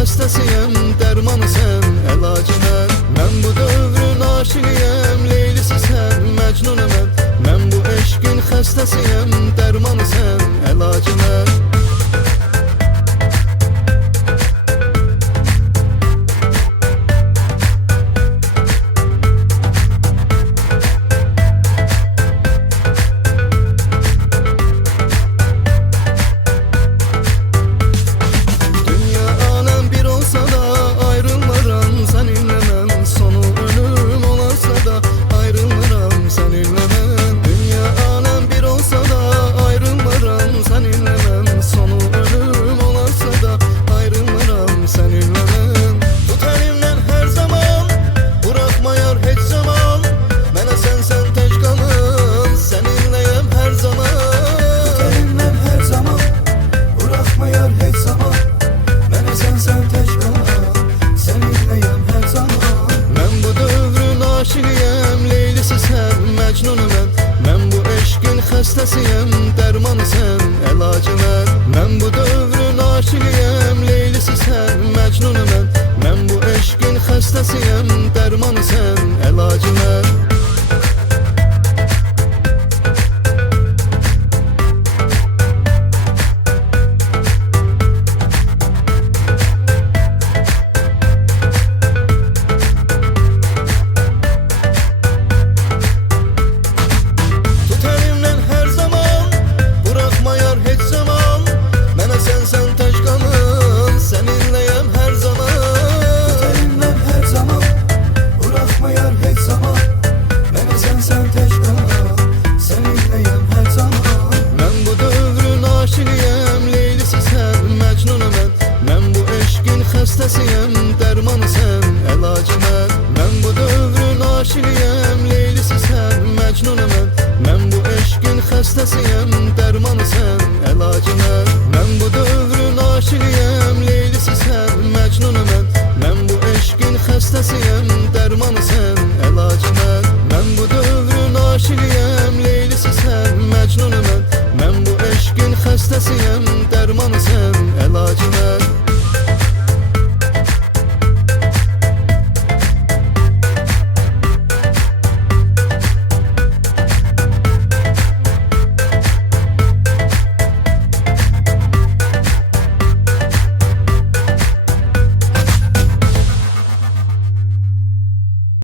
Xəstəsiyəm, dərmanı sən, əlacı mən. Mən bu dövrün aşiqiyəm, leylisi sən, məcnunu mən. Mən bu eşqin xəstəsiyəm, dərmanı sən, əlacı mən. Məcnunu mən, mən bu eşqin xəstəsiyəm, dərmanı sən, əlacı mən. Mən bu dövrün aşiqiyəm, leylisi sən, məcnunu mən. Mən bu eşqin xəstəsiyəm, dərmanı sən, əlacı mən. Xəstəsiyəm, dərmanı sən, əlacı mən. Mən bu dövrün aşiqiyəm, leylisi sən, məcnunu mən. Mən bu eşqin xəstəsiyəm, dərmanı sən, əlacı mən. Mən bu dövrün aşiqiyəm, leylisi sən, məcnunu mən. Mən bu eşqin xəstəsiyəm, dərmanı sən, əlacı mən. Mən bu dövrün aşiqiyəm, leylisi sən, məcnunu mən. Mən bu eşqin xəstəsiyəm, dərmanı sən, əlacı mən.